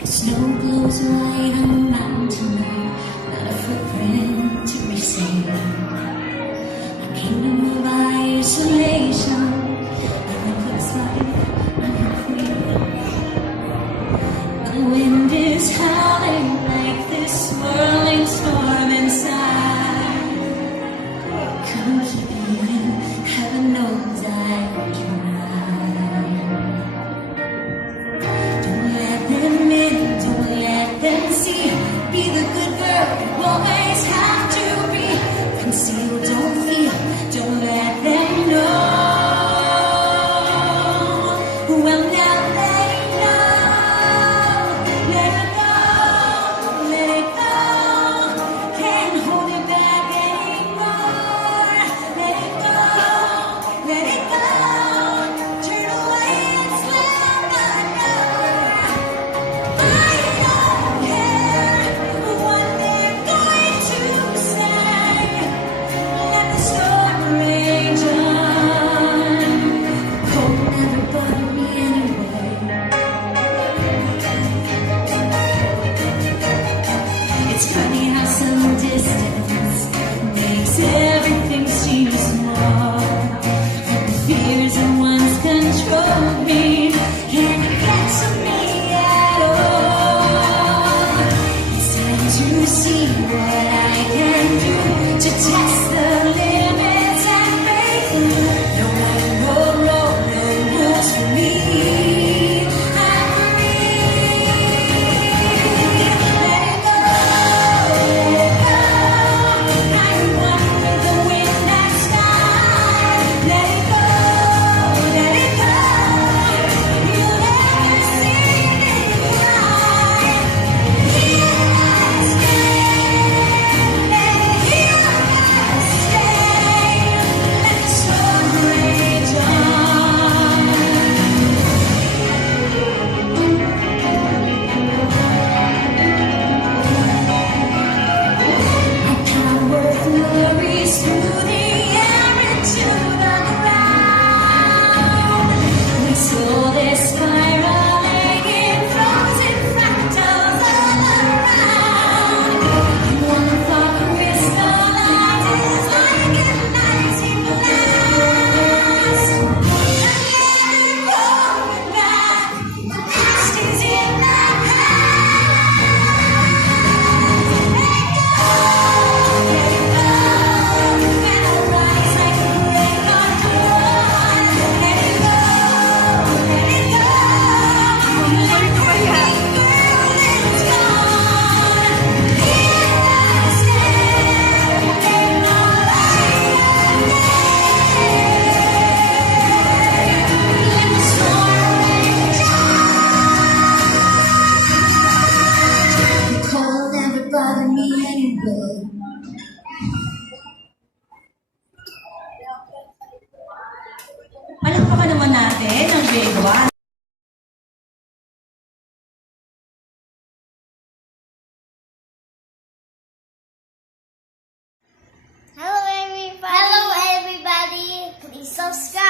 The snow blows white on the mountain tonight, not a footprint to be seen. A kingdom of isolation, a reckless life, uncomplete. The wind is howling like this swirling storm inside. Come keep me in, heaven knows I try. Be the good girl you always have to be. Conceal, don't feel, don't let them know. Well, now let it go. Let it go, let it go. Can't hold it back anymore. Let it go, let it go. Turn away and slam the door. I don't care what they're going to say. Let the storm rage on. Cold never bothered me anyway. It's funny how some distance makes everything seem small. And the fears that once controlled me can't get to me at all. It's time to see what I can do to test the limits and break through. No matter what road that moves for me, I'm free. Let it go, let it go. I'm one with the wind and sky. Let it go, let it go. You'll never see me cry. Here I stand, and here I stay. Let the storm rage on. My power flurries through the air into the ground. We saw this spiraling in frozen fractals all around. And one thought crystallizes like a melting glass. Again, going back, the past is in the past. Let it go, and I'll rise like a break on dawn. Let it go, let it go. Let the big girl that's gone. Here I stand, and all I let the storm rage on. The cold never bothered me anyway. Palakpakan naman natin ang grade 1. Hello everybody. Please subscribe.